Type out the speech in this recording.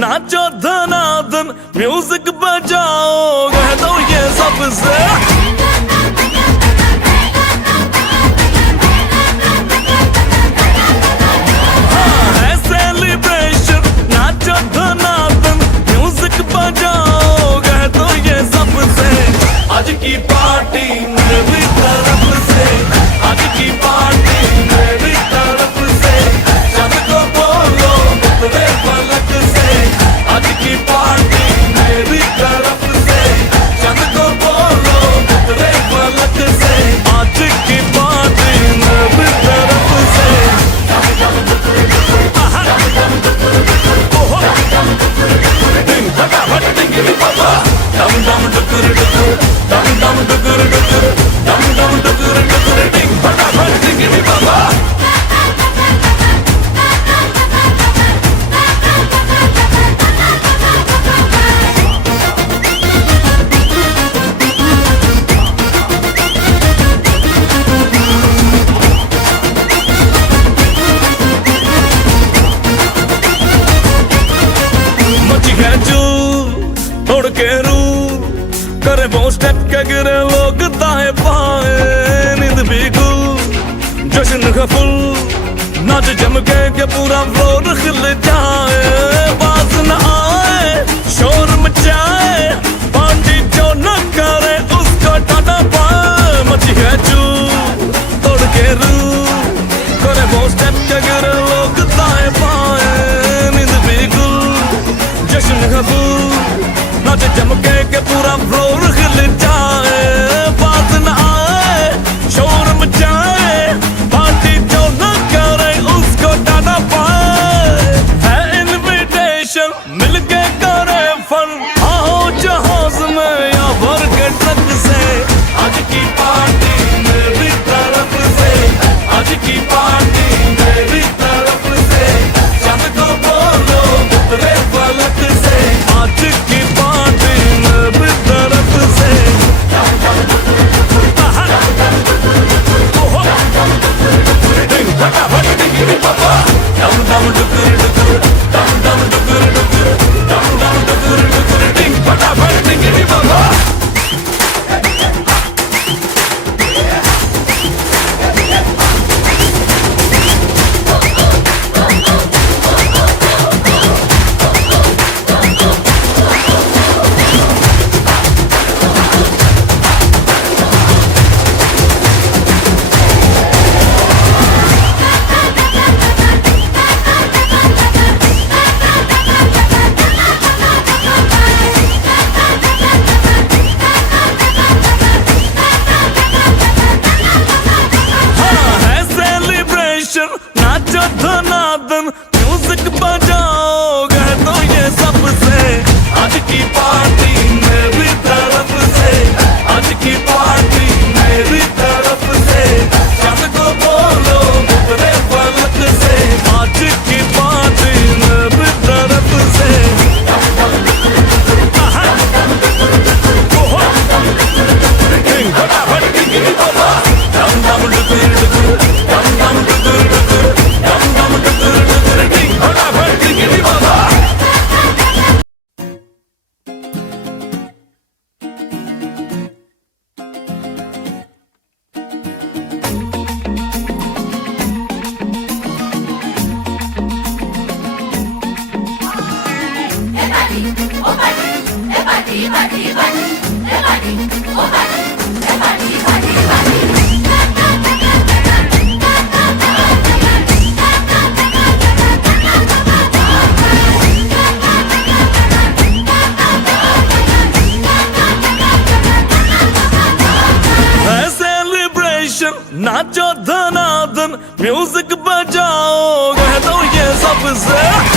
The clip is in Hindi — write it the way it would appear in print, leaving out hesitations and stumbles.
नाचो धनाधन म्यूजिक बजाओ कह दो ये सबसे सेलिब्रेशन नाचो धनाधन म्यूजिक बजाओ कह दो ये सबसे आज की पार्टी मेरी तरफ से आज की पार्टी मेरी तरफ से जब को बोलो उतरे पलक से आज की पार्टी मेरी तरफ से जब को बोलो उतरे पलक से आज की पार्टी मेरी तरफ से डिंग फटाफट डिंगी पापा डम डम डुकुर डुकुर डम डम डुकुर डुकुर डम डम डुकुर डुकुर डिंग फटाफट डिंगी पापा तोड़ के रू करे वो स्टेप के गिरे लोग दाएं बाएं नींद भी गुल जश्न का फुल नाच जम के पूरा फ्लोर खिल जाए बाज न आए शोर मचाए पार्टी जो न करे उसको टाटा पाए मची है चू तोड़ के रू करे वो स्टेप के गिरे लोग दाएं बाएं नींद भी गुल जश्न का फुल नाच जम के पूरा फ्लोर खिल जाए बात न आए शोर मचाए पार्टी जो न करे उसको टाटा पाए है इनविटेशन मिलके करे फन आओ जहाज में या भर के ट्रक से आज की पार्टी मेरी तरफ से आज की पार्टी मेरी तरफ से जब को बोलो उतरे पलक से आज की नाचो धनाधन म्यूजिक बजाओ कह दो ये सबसे आज की पार्टी मेरी तरफ से आज की पार्टी मेरी तरफ से जब को बोलो उतरे पलक से आज की पार्टी मेरी तरफ से डम डम डुकुर डुकुर डम डम डुकुर डुकुर डम डम डुकुर डुकुर डिंग फटाफट डिंगी बाबा नाचो धनाधन म्यूजिक बजाओ कह दो ये सबसे